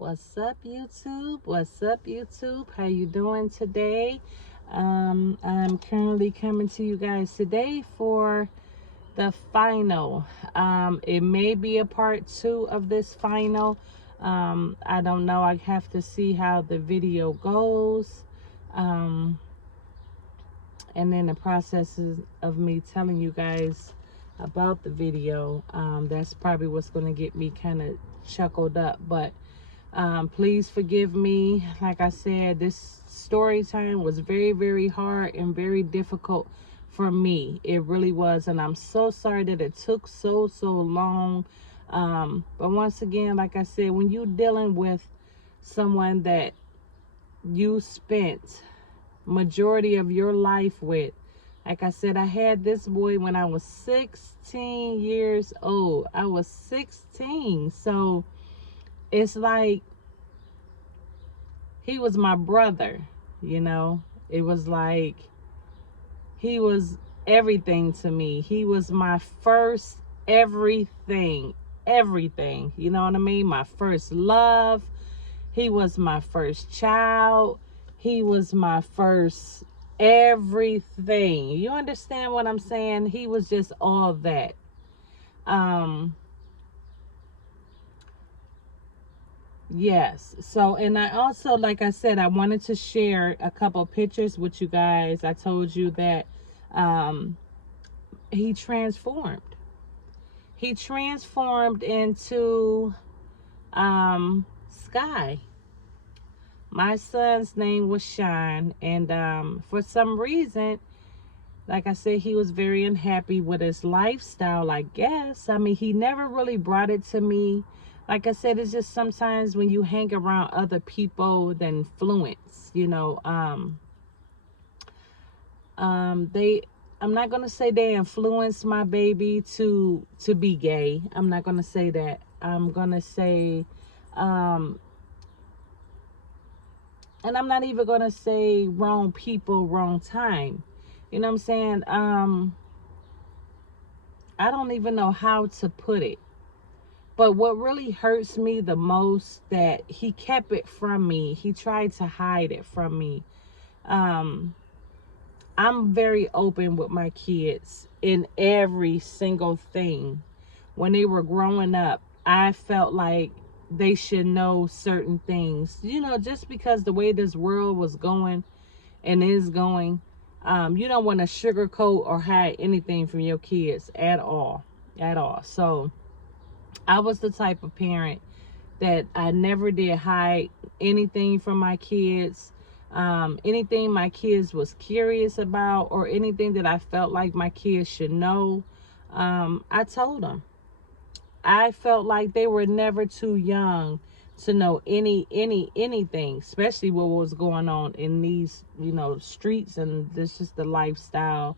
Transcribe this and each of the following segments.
What's up, YouTube? What's up, YouTube? How you doing today? I'm currently coming to you guys today for the final. It may be a part 2 of this final. I don't know. I have to see how the video goes. And then the processes of me telling you guys about the video. That's probably what's going to get me kind of chuckled up. But please forgive me. Like I said, this story time was very, very hard and very difficult for me. It really was. And I'm so sorry that it took so long. But once again, like I said, when you're dealing with someone that you spent majority of your life with, like I said, I had this boy when I was 16 years old. I was 16. So it's like he was my brother, you know. It was like he was everything to me. He was my first everything, you know what I mean? My first love. He was my first child. He was my first everything. You understand what I'm saying? He was just all that. Yes. So, and I also, like I said, I wanted to share a couple pictures with you guys. I told you that he transformed. He transformed into Sky. My son's name was Shawn, and for some reason, like I said, he was very unhappy with his lifestyle, I guess. I mean, he never really brought it to me. Like I said, it's just sometimes when you hang around other people, the influence, you know, I'm not going to say they influenced my baby to be gay. I'm not going to say that. I'm going to say, and I'm not even going to say wrong people, wrong time. You know what I'm saying? I don't even know how to put it. But what really hurts me the most, that he kept it from me. He tried to hide it from me. I'm very open with my kids in every single thing. When they were growing up, I felt like they should know certain things. You know, just because the way this world was going and is going, you don't want to sugarcoat or hide anything from your kids at all. At all. So I was the type of parent that I never did hide anything from my kids. Anything my kids was curious about, or anything that I felt like my kids should know, I told them. I felt like they were never too young to know anything, especially what was going on in these, you know, streets, and this is the lifestyle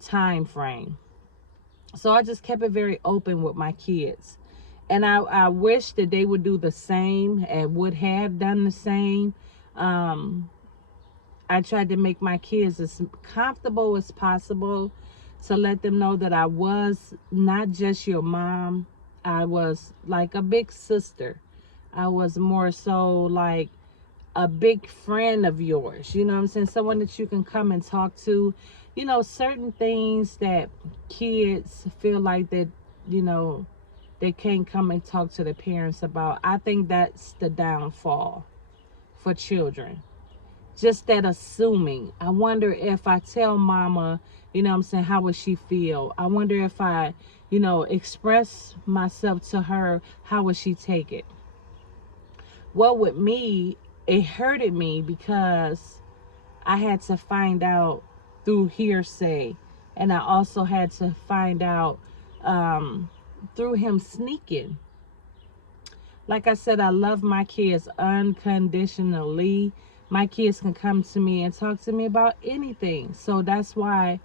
time frame. So I just kept it very open with my kids. And I wish that they would do the same and would have done the same. I tried to make my kids as comfortable as possible, to let them know that I was not just your mom. I was like a big sister. I was more so like a big friend of yours. You know what I'm saying? Someone that you can come and talk to. You know, certain things that kids feel like that, you know, they can't come and talk to their parents about. I think that's the downfall for children. Just that assuming. I wonder if I tell mama, you know what I'm saying, how would she feel? I wonder if I, you know, express myself to her, how would she take it? Well, with me, it hurted me because I had to find out through hearsay. And I also had to find out through him sneaking. Like I said, I love my kids unconditionally. My kids can come to me and talk to me about anything. So that's why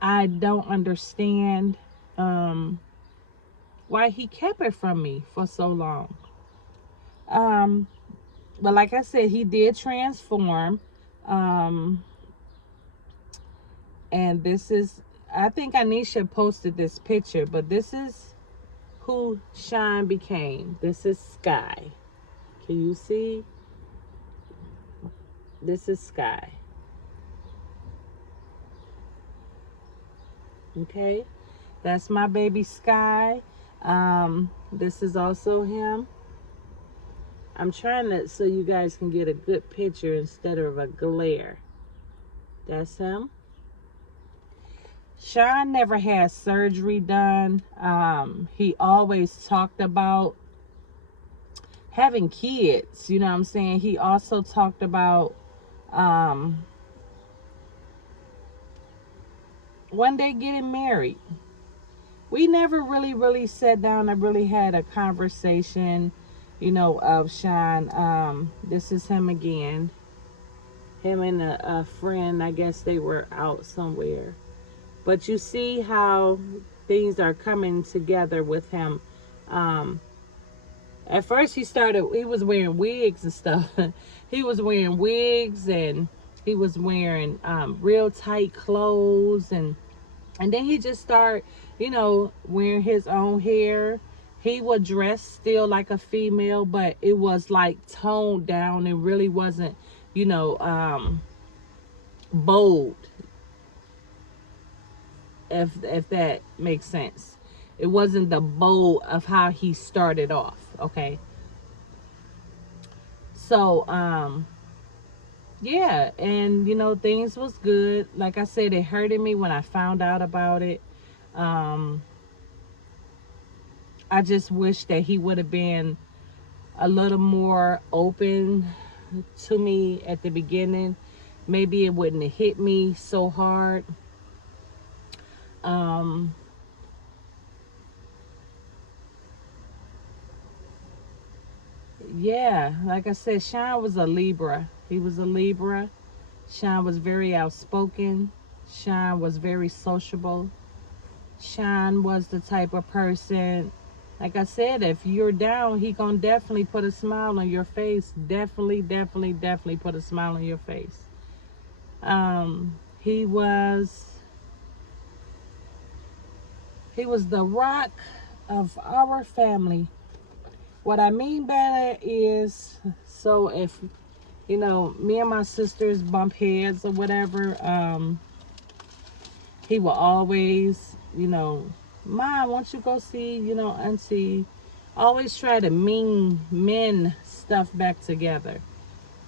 I don't understand why he kept it from me for so long. But like I said, he did transform. And this is, I think Anisha posted this picture, but this is who Shawn became. This is Sky. Can you see? This is Sky. Okay, that's my baby Sky. This is also him. I'm trying to so you guys can get a good picture instead of a glare. That's him. Shawn never had surgery done. He always talked about having kids. You know what I'm saying? He also talked about one day getting married. We never really sat down and really had a conversation, you know, of Shawn. This is him again. Him and a friend, I guess they were out somewhere. But you see how things are coming together with him. At first he was wearing wigs and stuff. He was wearing wigs and he was wearing real tight clothes and then he just started, you know, wearing his own hair. He would dress still like a female, but it was like toned down. It really wasn't, you know, bold. If that makes sense. It wasn't the bold of how he started off, okay? So, yeah, and you know, things was good. Like I said, it hurted me when I found out about it. I just wish that he would have been a little more open to me at the beginning. Maybe it wouldn't have hit me so hard. Yeah, like I said, Shawn was a Libra. He was a Libra. Shawn was very outspoken. Shawn was very sociable. Shawn was the type of person, like I said, if you're down, he gonna definitely put a smile on your face. Definitely put a smile on your face. He was the rock of our family. What I mean by that is, so if, you know, me and my sisters bump heads or whatever, he will always, you know, Mom, won't you go see, you know, Auntie? Always try to mend stuff back together.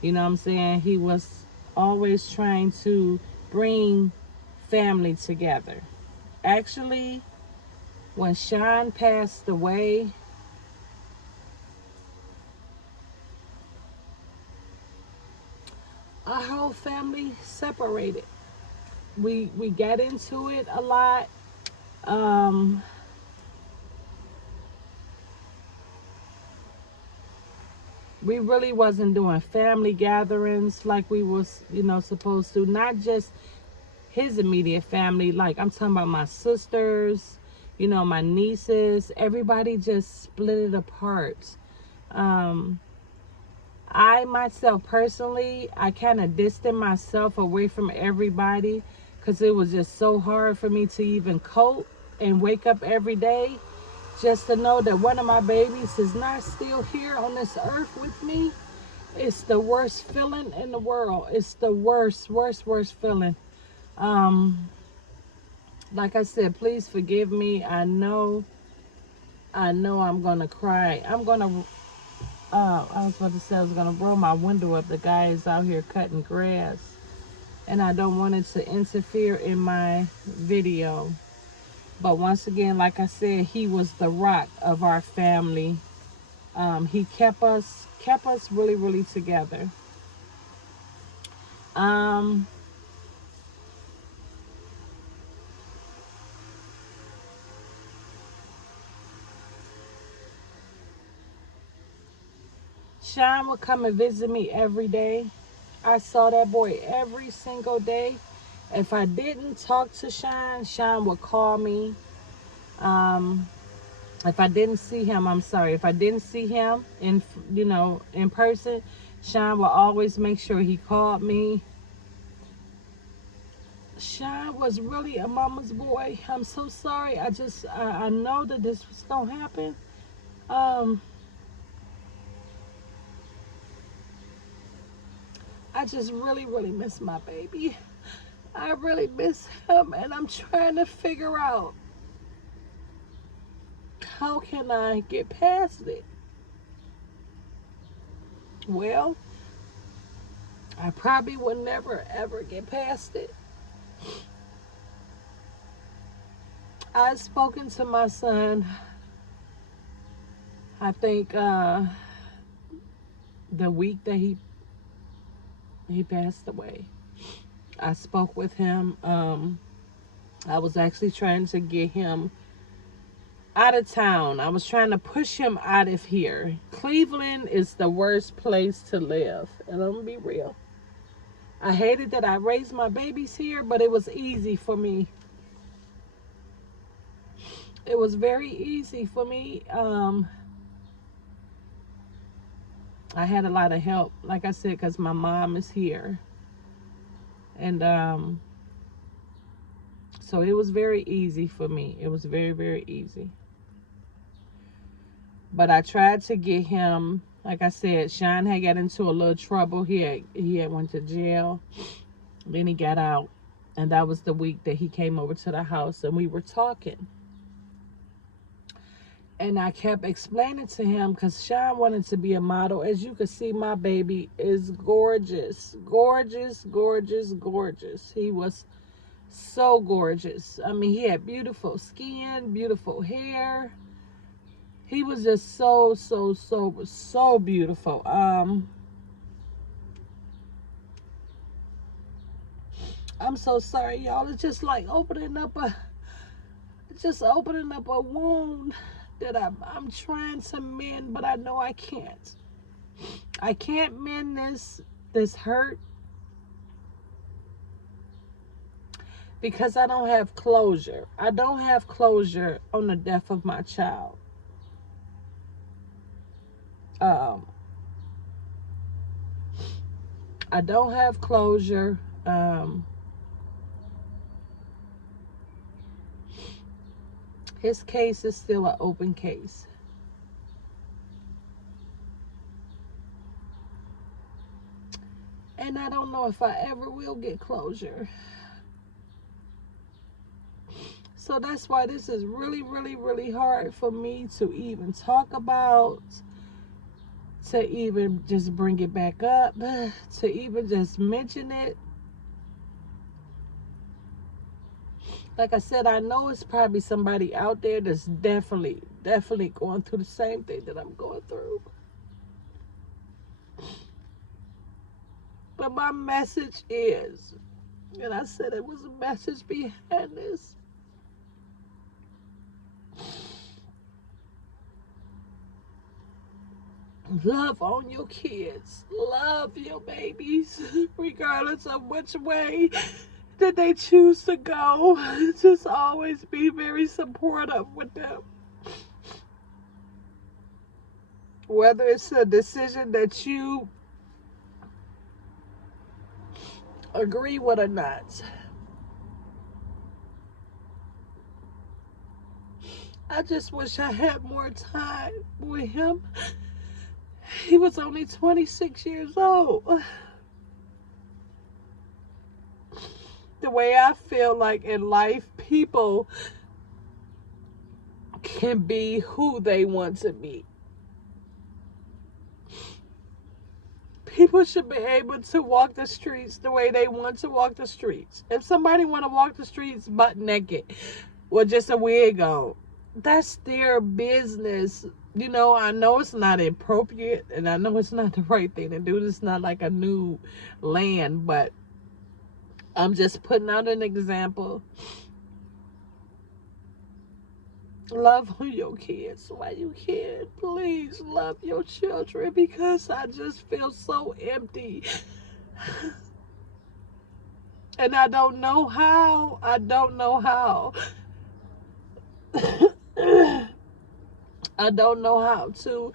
You know what I'm saying? He was always trying to bring family together. Actually, when Shawn passed away, our whole family separated. We got into it a lot. Um, we really wasn't doing family gatherings like we was, you know, supposed to. Not just his immediate family. Like I'm talking about my sisters, you know, my nieces. Everybody just split it apart. Um, I myself personally, I kind of distanced myself away from everybody because it was just so hard for me to even cope and wake up every day just to know that one of my babies is not still here on this earth with me. It's the worst feeling in the world. It's the worst feeling. Um, like I said, please forgive me. I know I'm gonna cry. I was about to say I was gonna roll my window up. The guy is out here cutting grass, and I don't want it to interfere in my video. But once again, like I said, he was the rock of our family. He kept us really together. Um, Shawn would come and visit me every day. I saw that boy every single day. If I didn't talk to Shawn, Shawn would call me. Um, if I didn't see him, I'm sorry. If I didn't see him in, you know, in person, Shawn will always make sure he called me. Shawn was really a mama's boy. I'm so sorry. I know that this was gonna happen. Um, I just really, really miss my baby. I really miss him, and I'm trying to figure out how can I get past it. Well, I probably will never ever get past it. I've spoken to my son, I think the week that he passed away. I spoke with him. I was actually trying to get him out of town. I was trying to push him out of here. Cleveland is the worst place to live. And I'm going to be real. I hated that I raised my babies here, but it was easy for me. It was very easy for me. I had a lot of help, like I said, because my mom is here. And so it was very easy for me. It was very, very easy. But I tried to get him, like I said, Shawn had got into a little trouble. He had went to jail. Then he got out. And that was the week that he came over to the house and we were talking. And I kept explaining to him, because Shawn wanted to be a model. As you can see, my baby is gorgeous. Gorgeous, gorgeous, gorgeous. He was so gorgeous. I mean, he had beautiful skin, beautiful hair. He was just so beautiful. I'm so sorry, y'all. It's just like opening up a wound that I'm trying to mend, but I know I can't. I can't mend this hurt because I don't have closure. I don't have closure on the death of my child. I don't have closure. His case is still an open case. And I don't know if I ever will get closure. So that's why this is really, really, really hard for me to even talk about, to even just bring it back up, to even just mention it. Like I said, I know it's probably somebody out there that's definitely going through the same thing that I'm going through. But my message is, and I said it was a message behind this. Love on your kids. Love your babies, regardless of which way that they choose to go. Just always be very supportive with them. Whether it's a decision that you agree with or not. I just wish I had more time with him. He was only 26 years old. The way I feel like in life, people can be who they want to be. People should be able to walk the streets the way they want to walk the streets. If somebody want to walk the streets butt naked with just a wig on, that's their business. You know, I know it's not appropriate and I know it's not the right thing to do. It's not like a new land, but I'm just putting out an example. Love on your kids while you can. Please love your children, because I just feel so empty. And I don't know how. I don't know how. I don't know how to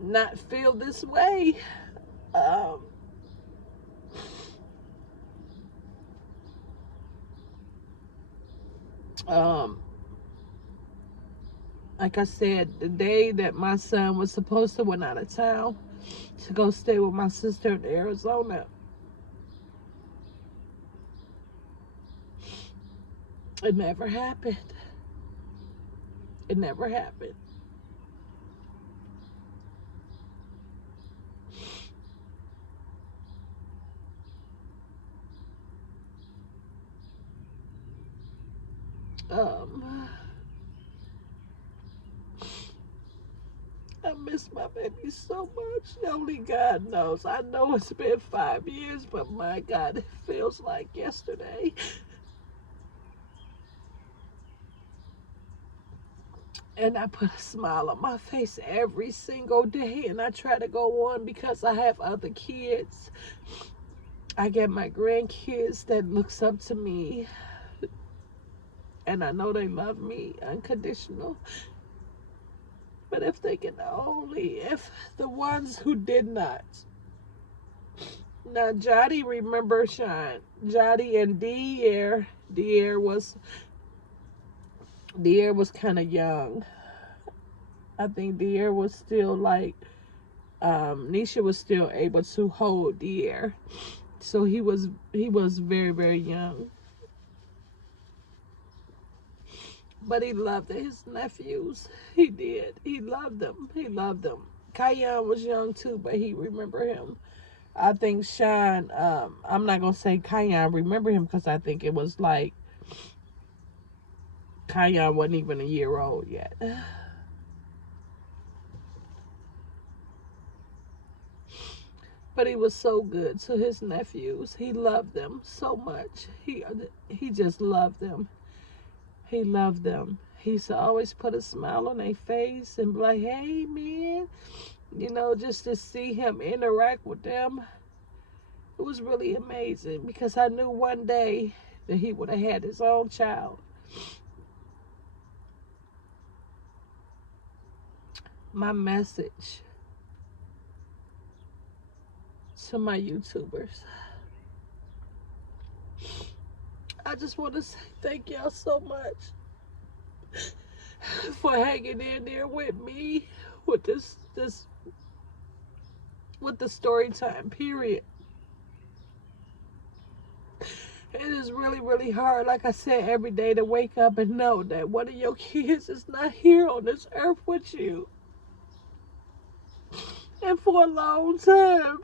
not feel this way. Um, um, Like I said, the day that my son was supposed to went out of town to go stay with my sister in Arizona, it never happened. It never happened. Um, I miss my baby so much. Only God knows. I know it's been 5 years, but my God, it feels like yesterday. And I put a smile on my face every single day, and I try to go on because I have other kids. I get my grandkids that looks up to me, and I know they love me unconditional. But if they can only, if the ones who did not. Now, Jody remember Shawn. Jody and Dier. Dier was kind of young. I think Dier was still like, Nisha was still able to hold Dier. So he was very, very young. But he loved his nephews. He did. He loved them. He loved them. Kayan was young too, but he remember him. I think Shawn, I'm not going to say Kayan remember him because I think it was like Kayan wasn't even a year old yet. But he was so good to his nephews. He loved them so much. He just loved them. He loved them. He used to always put a smile on their face and be like, hey, man. You know, just to see him interact with them, it was really amazing because I knew one day that he would have had his own child. My message to my YouTubers, I just want to say thank y'all so much for hanging in there with me with this with the story time period. It is really, really hard, like I said, every day to wake up and know that one of your kids is not here on this earth with you. And for a long time,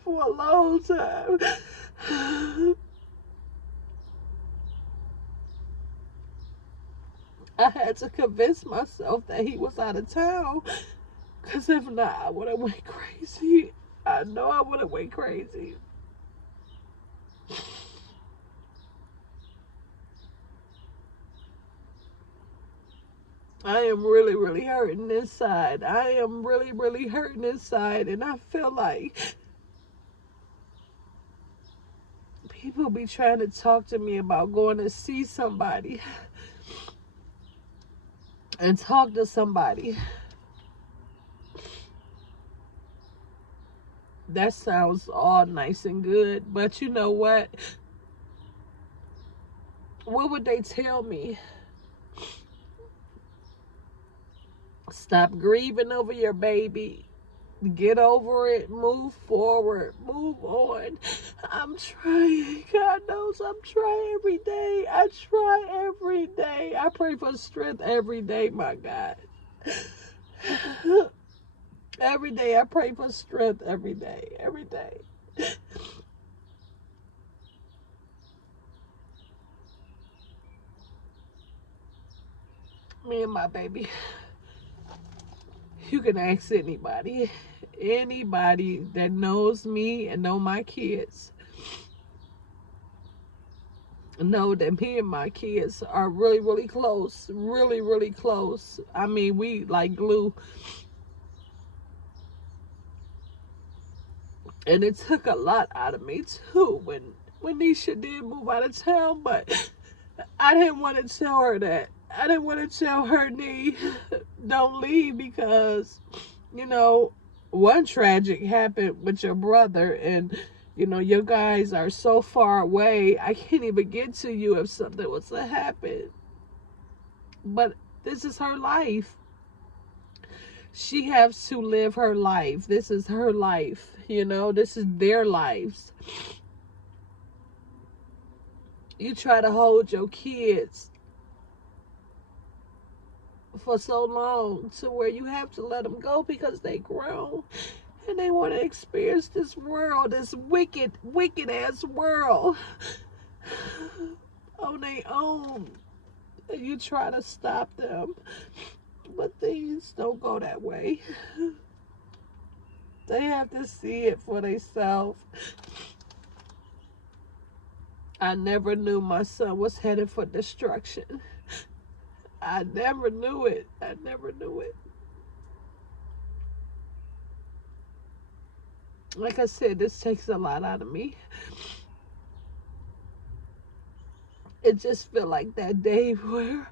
I had to convince myself that he was out of town. Because if not, I would have went crazy. I know I would have went crazy. I am really, really hurting inside. I am really, really hurting inside. And I feel like people be trying to talk to me about going to see somebody and talk to somebody. That sounds all nice and good. But you know what? What would they tell me? Stop grieving over your baby. Get over it. Move forward. Move on. I'm trying. God knows I'm trying every day. I try every day. I pray for strength every day, my God. Every day I pray for strength every day. Every day. Me and my baby. You can ask anybody. Anybody that knows me and know my kids know that me and my kids are really, really close. Really, really close. I mean, we like glue. And it took a lot out of me too when Nisha did move out of town, but I didn't want to tell her that. I didn't want to tell her, Nee, don't leave because, you know, one tragic happened with your brother and, you know, you guys are so far away. I can't even get to you if something was to happen. But this is her life. She has to live her life. This is her life, you know, this is their lives. You try to hold your kids for so long to where you have to let them go because they grown and they want to experience this world, this wicked, wicked ass world on their own. And you try to stop them, but things don't go that way. They have to see it for themselves. I never knew my son was headed for destruction. I never knew it. I never knew it. Like I said, this takes a lot out of me. It just felt like that day where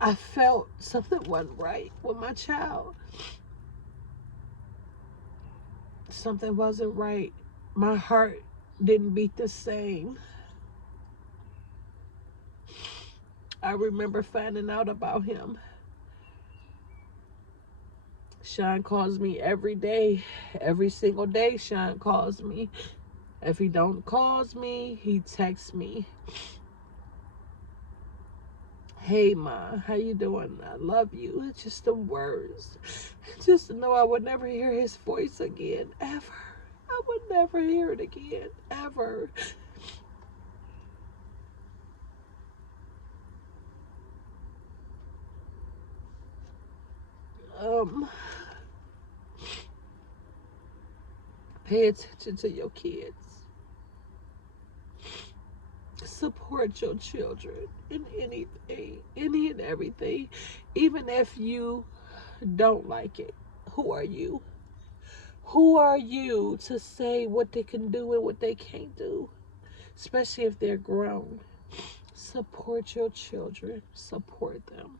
I felt something wasn't right with my child. Something wasn't right. My heart didn't beat the same. I remember finding out about him. Shawn calls me every day. Every single day, Shawn calls me. If he don't calls me, he texts me. Hey, Ma, how you doing? I love you. It's just the words. Just to know I would never hear his voice again, ever. I would never hear it again, ever. Pay attention to your kids. Support your children in anything, any and everything. Even if you don't like it, who are you? Who are you to say what they can do and what they can't do? Especially if they're grown. Support your children. Support them.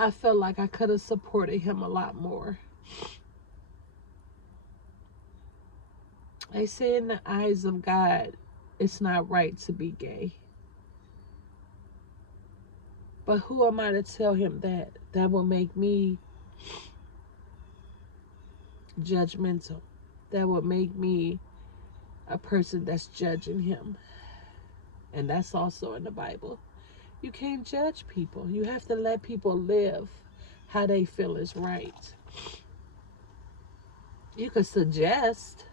I felt like I could have supported him a lot more. They say in the eyes of God, it's not right to be gay. But who am I to tell him that? That will make me judgmental. That would make me a person that's judging him. And that's also in the Bible. You can't judge people. You have to let people live how they feel is right. You could suggest,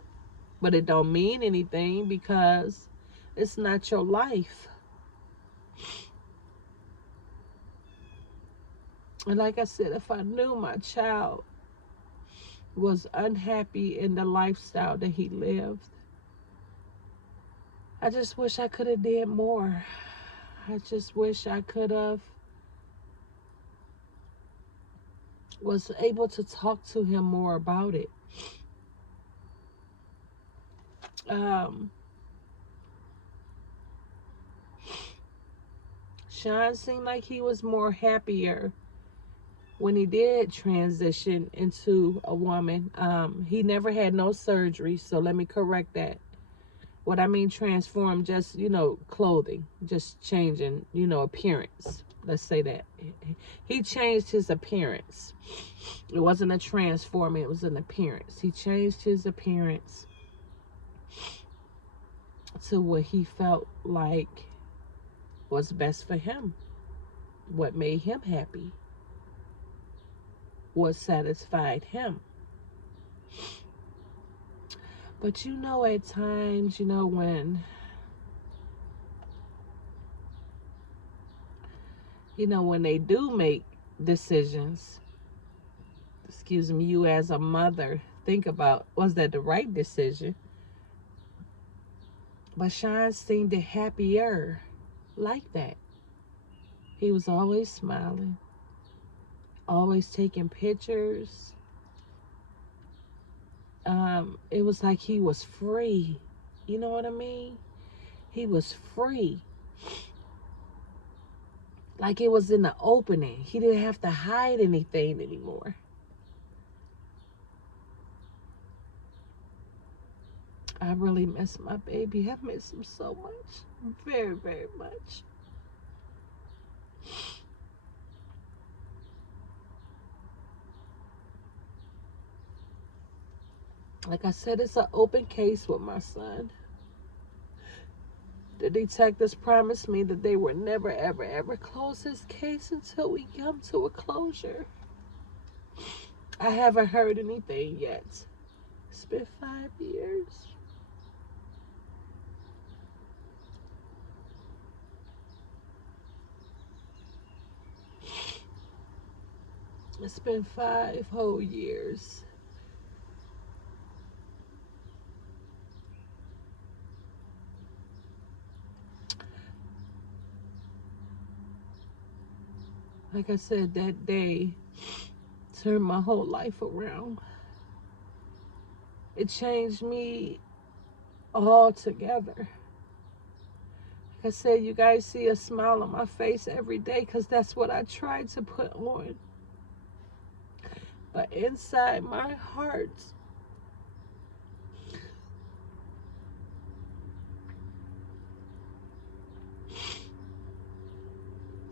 but it don't mean anything because it's not your life. And like I said, if I knew my child was unhappy in the lifestyle that he lived, I just wish I could have did more. I just wish I could have was able to talk to him more about it. Shawn seemed like he was more happier when he did transition into a woman. He never had no surgery, so let me correct that. What I mean transform, just, clothing, just changing, appearance. Let's say that. He changed his appearance. It wasn't a transforming, it was an appearance. He changed his appearance to what he felt like was best for him, what made him happy, what satisfied him. But at times, when they do make decisions, excuse me, you as a mother think about, was that the right decision? But Shawn seemed happier like that. He was always smiling, always taking pictures. It was like he was free. You know what I mean? He was free. Like it was in the opening. He didn't have to hide anything anymore. I really miss my baby. I miss him so much. Very, very much. Like I said, it's an open case with my son. The detectives promised me that they would never, ever, ever close his case until we come to a closure. I haven't heard anything yet. It's been 5 years. It's been 5 whole years. Like I said, that day turned my whole life around. It changed me altogether. Like I said, you guys see a smile on my face every day because that's what I tried to put on. But inside my heart,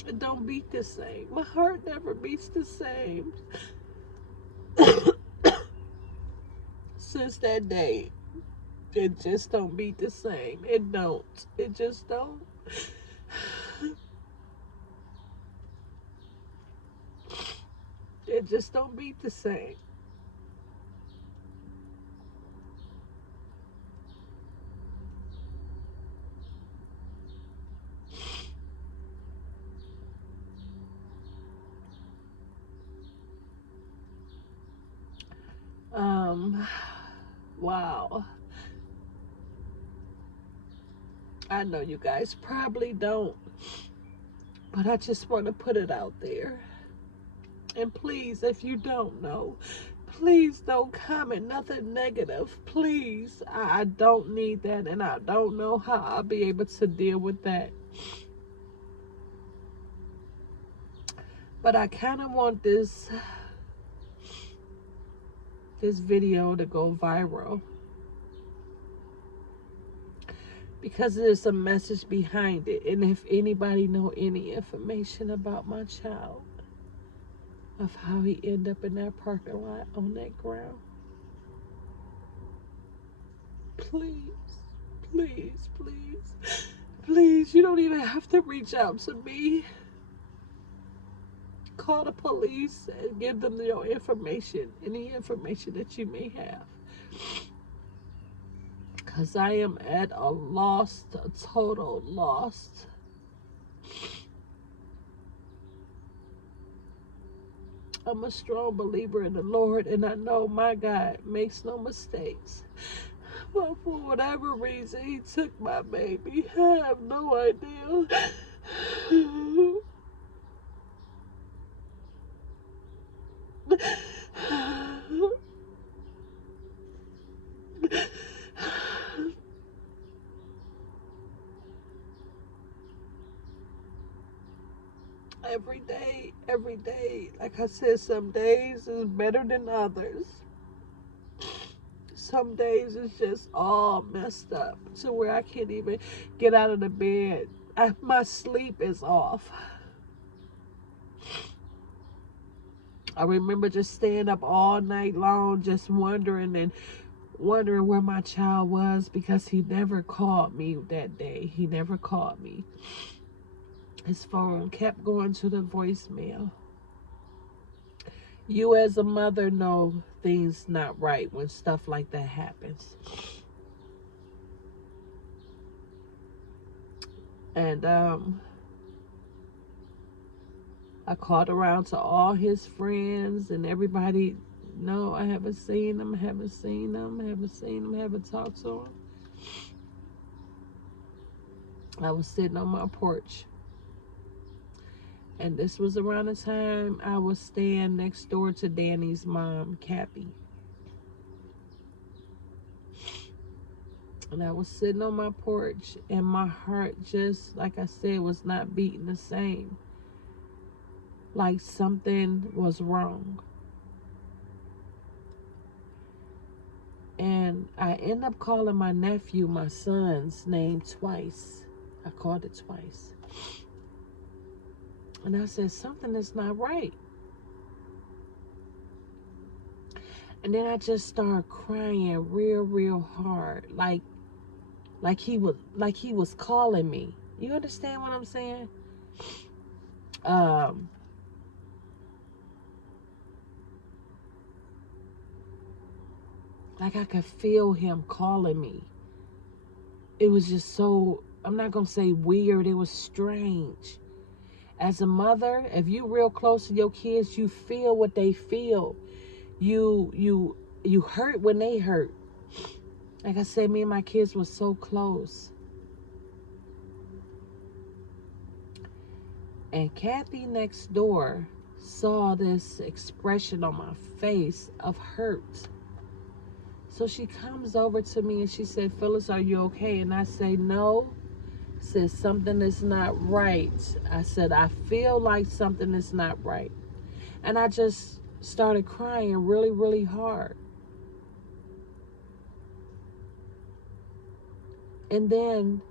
it don't beat the same. My heart never beats the same. Since that day, it just don't beat the same. It don't. It just don't. It just don't beat the same. Wow. I know you guys probably don't, but I just want to put it out there. And please, if you don't know, please don't comment nothing negative. Please. I don't need that, and I don't know how I'll be able to deal with that. But I kind of want this video to go viral because there's a message behind it. And if anybody know any information about my child, of how he ended up in that parking lot on that ground, please, please, please, please, you don't even have to reach out to me. Call the police and give them your information, any information that you may have. Because I am at a loss, a total loss. I'm a strong believer in the Lord, and I know my God makes no mistakes. But for whatever reason, he took my baby. I have no idea. Every day, like I said, some days is better than others. Some days it's just all messed up to where I can't even get out of the bed. My sleep is off. I remember just staying up all night long, just wondering where my child was, because he never called me that day. He never called me. His phone kept going to the voicemail. You as a mother know things not right when stuff like that happens. And I called around to all his friends and everybody. No, I haven't seen him, haven't talked to him. I was sitting on my porch. And this was around the time I was staying next door to Danny's mom, Cappy. And I was sitting on my porch, and my heart just, like I said, was not beating the same. Like something was wrong. And I end up calling my nephew, my son's name, twice. I called it twice. And I said, something is not right. And then I just started crying real hard. Like he was calling me. You understand what I'm saying? Um like I could feel him calling me. It was just so, I'm not gonna say weird, it was strange. As a mother, if you real close to your kids, you feel what they feel. You hurt when they hurt. Like I said, me and my kids were so close. And Kathy next door saw this expression on my face of hurt. So she comes over to me and she said, Phyllis, are you okay? And I say, no. Said, something is not right. I said, I feel like something is not right. And I just started crying really hard. And then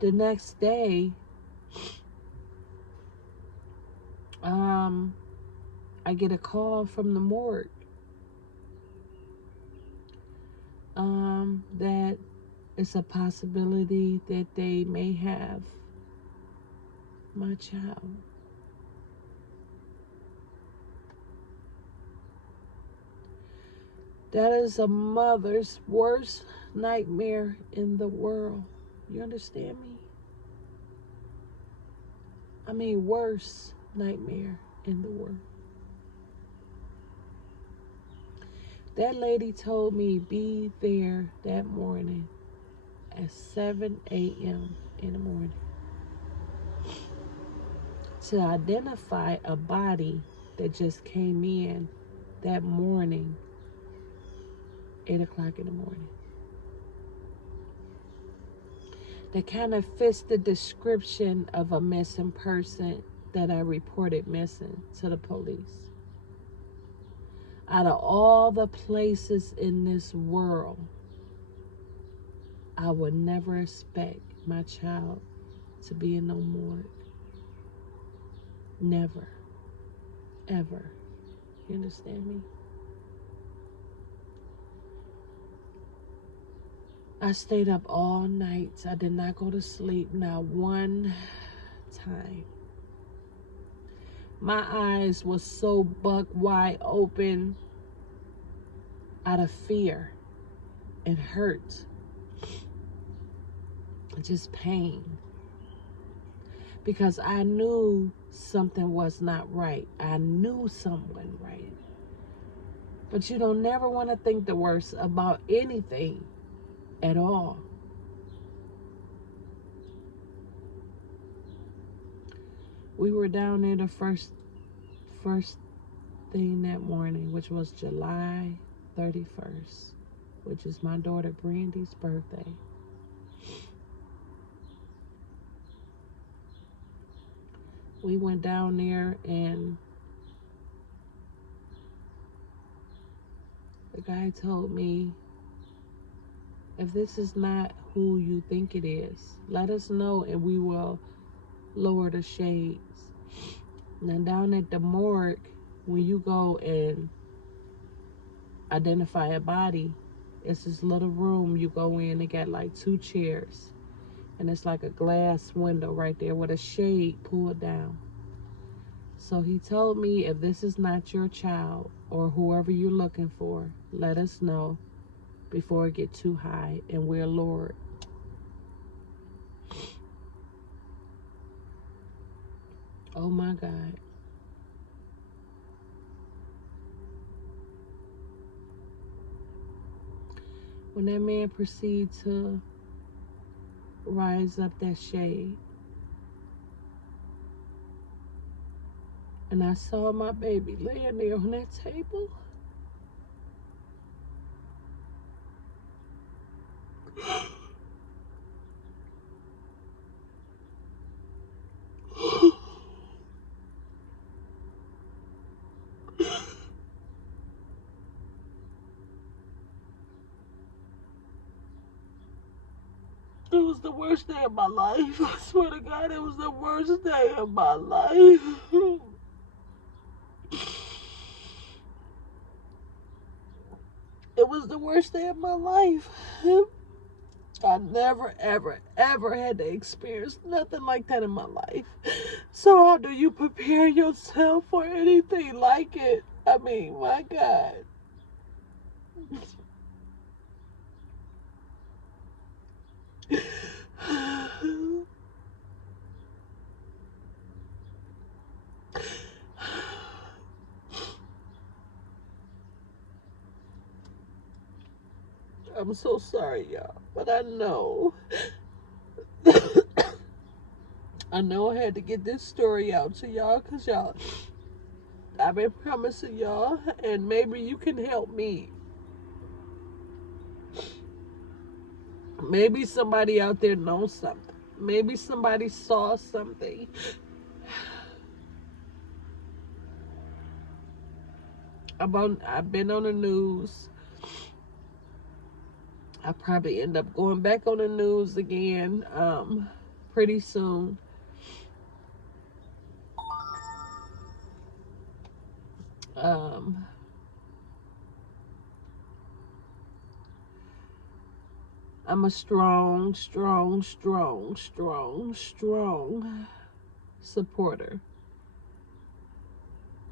the next day, I get a call from the morgue that it's a possibility that they may have my child. That is a mother's worst nightmare in the world. You understand me? I mean, worst nightmare in the world. That lady told me be there that morning at 7 a.m. in the morning to identify a body that just came in that morning, 8 o'clock in the morning. That kind of fits the description of a missing person that I reported missing to the police. Out of all the places in this world, I would never expect my child to be in no morgue. Never. Ever. You understand me? I stayed up all night. I did not go to sleep, not one time. My eyes were so buck wide open out of fear and hurt. Just pain. Because I knew something was not right. I knew something wasn't right. But you don't never want to think the worst about anything at all. We were down there the first thing that morning, which was July 31st, which is my daughter Brandy's birthday. We went down there and the guy told me, if this is not who you think it is, let us know and we will lower the shades. Now down at the morgue, when you go and identify a body, it's this little room you go in. They got like 2 chairs. And it's like a glass window right there with a shade pulled down. So he told me, if this is not your child or whoever you're looking for, let us know before it get too high and we're lowered. Oh my God. When that man proceeded to rise up that shade, and I saw my baby laying there on that table, was the worst day of my life. I swear to God, it was the worst day of my life. It was the worst day of my life. I never, ever, ever had to experience nothing like that in my life. So how do you prepare yourself for anything like it? I mean, my God. I'm so sorry, y'all, but I know. I know I had to get this story out to y'all, because y'all, I've been promising y'all, and maybe you can help me. Maybe somebody out there knows something. Maybe somebody saw something. I've been on the news. I'll probably end up going back on the news again pretty soon. I'm a strong supporter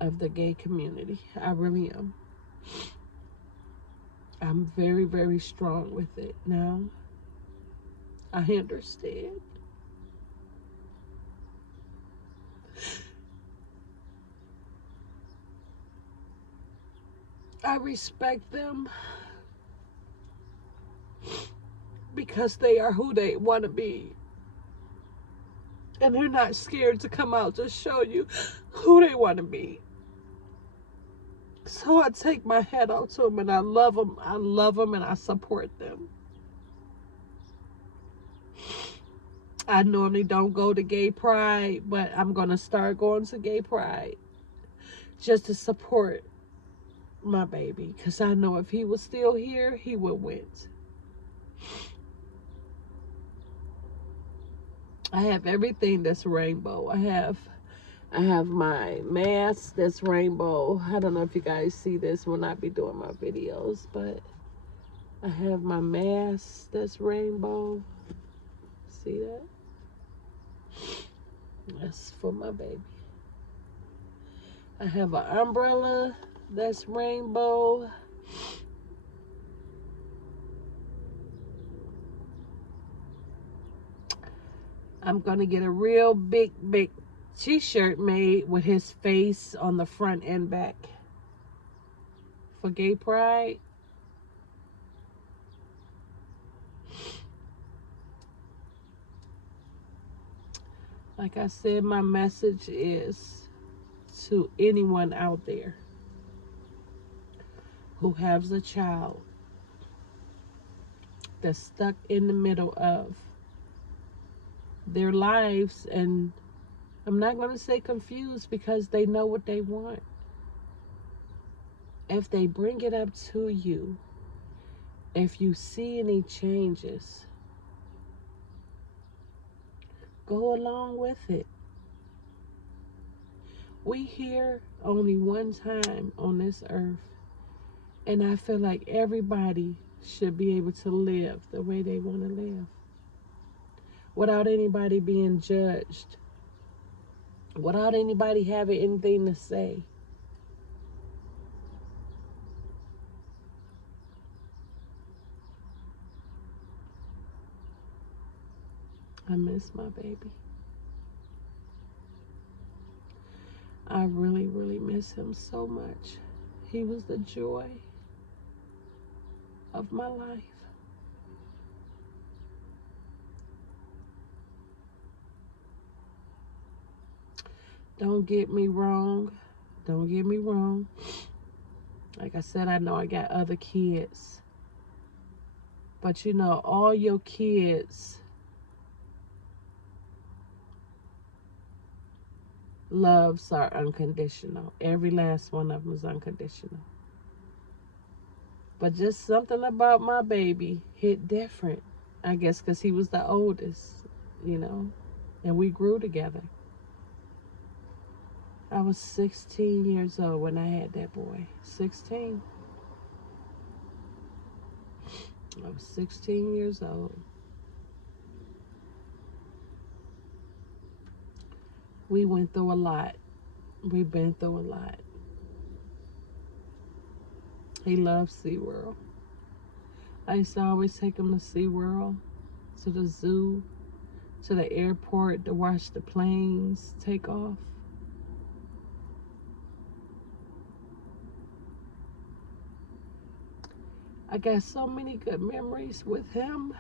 of the gay community. I really am. I'm very, very strong with it now. I understand. I respect them because they are who they want to be. And they're not scared to come out to show you who they want to be. So I take my hat off to them, and I love them. I love them, and I support them. I normally don't go to gay pride, but I'm going to start going to gay pride just to support my baby, because I know if he was still here, he would win. I have everything that's rainbow. I have my mask that's rainbow. I don't know if you guys see this when I be doing my videos, but I have my mask that's rainbow. See that? That's for my baby. I have an umbrella that's rainbow. I'm gonna get a real big t-shirt made with his face on the front and back for gay pride. Like I said, my message is to anyone out there who has a child that's stuck in the middle of their lives, and I'm not going to say confused, because they know what they want. If they bring it up to you, if you see any changes, go along with it. We here only one time on this earth, and I feel like everybody should be able to live the way they want to live without anybody being judged, without anybody having anything to say. I miss my baby. I really, really miss him so much. He was the joy of my life. Don't get me wrong. Don't get me wrong. Like I said, I know I got other kids. But you know, all your kids' loves are unconditional. Every last one of them is unconditional. But just something about my baby hit different. I guess because he was the oldest, you know, and we grew together. I was 16 years old when I had that boy. 16. I was 16 years old. We went through a lot. We've been through a lot. He loves SeaWorld. I used to always take him to SeaWorld, to the zoo, to the airport to watch the planes take off. I got so many good memories with him.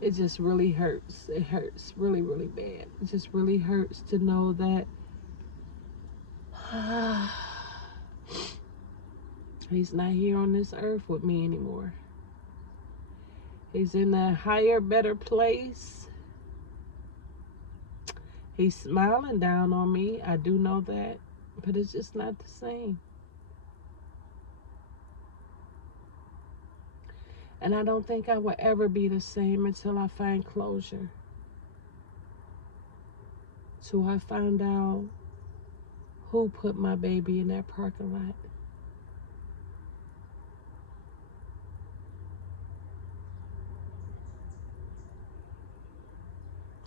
It just really hurts. It hurts really, really bad. It just really hurts to know that he's not here on this earth with me anymore. He's in a higher, better place. He's smiling down on me. I do know that. But it's just not the same. And I don't think I will ever be the same until I find closure. So I found out who put my baby in that parking lot.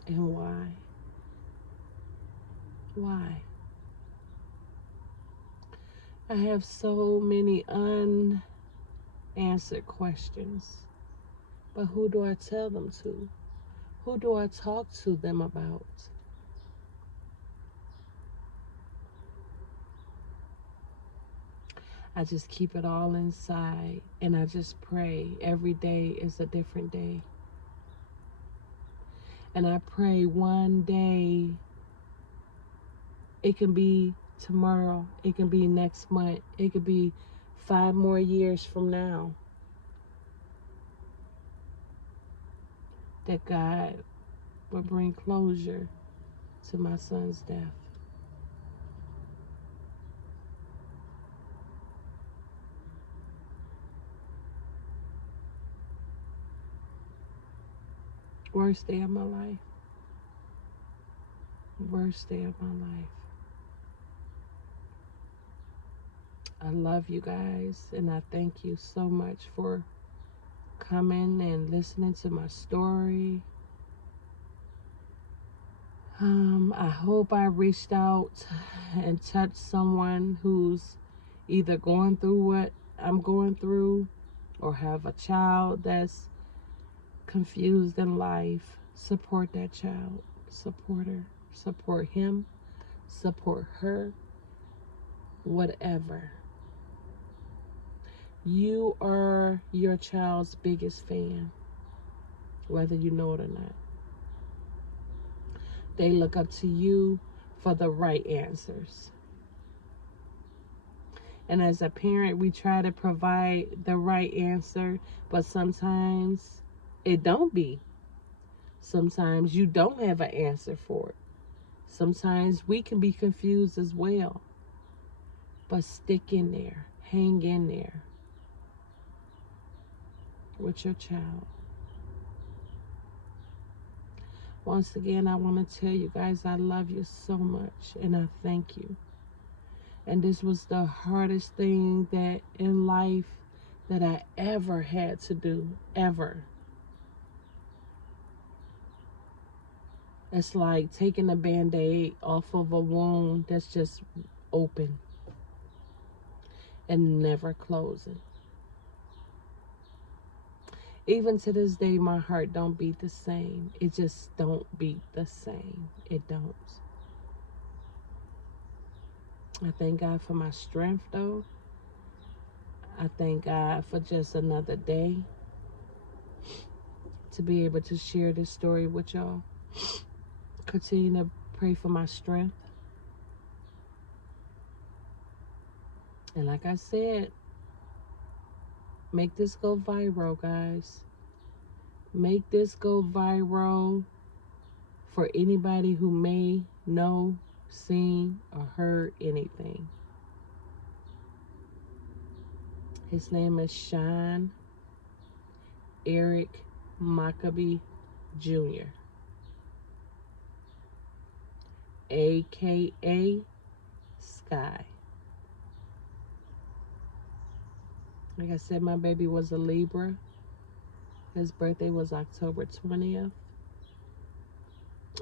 And why? Why? I have so many unanswered questions. But who do I tell them to? Who do I talk to them about? I just keep it all inside and I just pray. Every day is a different day. And I pray one day it can be tomorrow, it can be next month, it could be 5 more years from now, that God will bring closure to my son's death. Worst day of my life. Worst day of my life. I love you guys and I thank you so much for coming and listening to my story. I hope I reached out and touched someone who's either going through what I'm going through or have a child that's confused in life. Support that child. Support her. Support him. Support her. Whatever. You are your child's biggest fan, whether you know it or not. They look up to you for the right answers. And as a parent, we try to provide the right answer, but sometimes it don't be. Sometimes you don't have an answer for it. Sometimes we can be confused as well. But stick in there. Hang in there with your child. Once again, I want to tell you guys I love you so much and I thank you. And this was the hardest thing that in life that I ever had to do, ever. It's like taking a Band-Aid off of a wound that's just open and never closing. Even to this day, my heart don't beat the same. It just don't beat the same. It don't. I thank God for my strength, though. I thank God for just another day to be able to share this story with y'all. Continue to pray for my strength. And like I said, make this go viral, guys. Make this go viral for anybody who may know, seen, or heard anything. His name is Shawn Eric Maccabee Jr., aka Sky. Like I said, my baby was a Libra. His birthday was October 20th.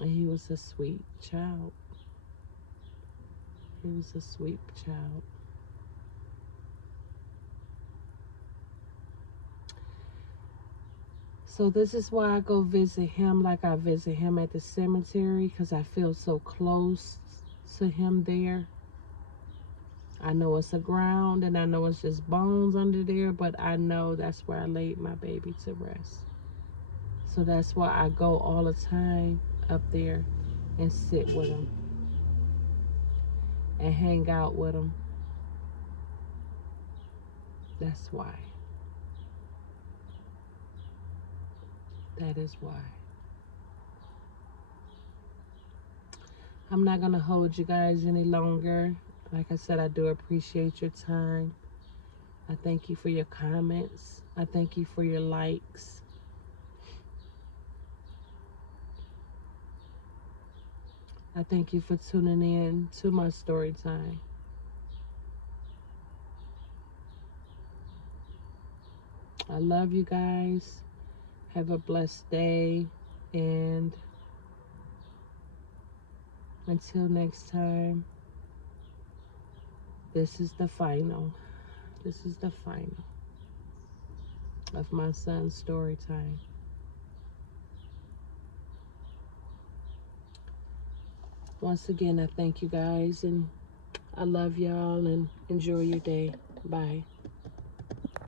And he was a sweet child. He was a sweet child. So this is why I go visit him like I visit him at the cemetery, because I feel so close to him there. I know it's a ground and I know it's just bones under there, but I know that's where I laid my baby to rest. So that's why I go all the time up there and sit with him and hang out with him. That's why. That is why. I'm not going to hold you guys any longer. Like I said, I do appreciate your time. I thank you for your comments. I thank you for your likes. I thank you for tuning in to my story time. I love you guys. Have a blessed day. And until next time, this is the final. This is the final of my son's story time. Once again, I thank you guys, and I love y'all, and enjoy your day. Bye.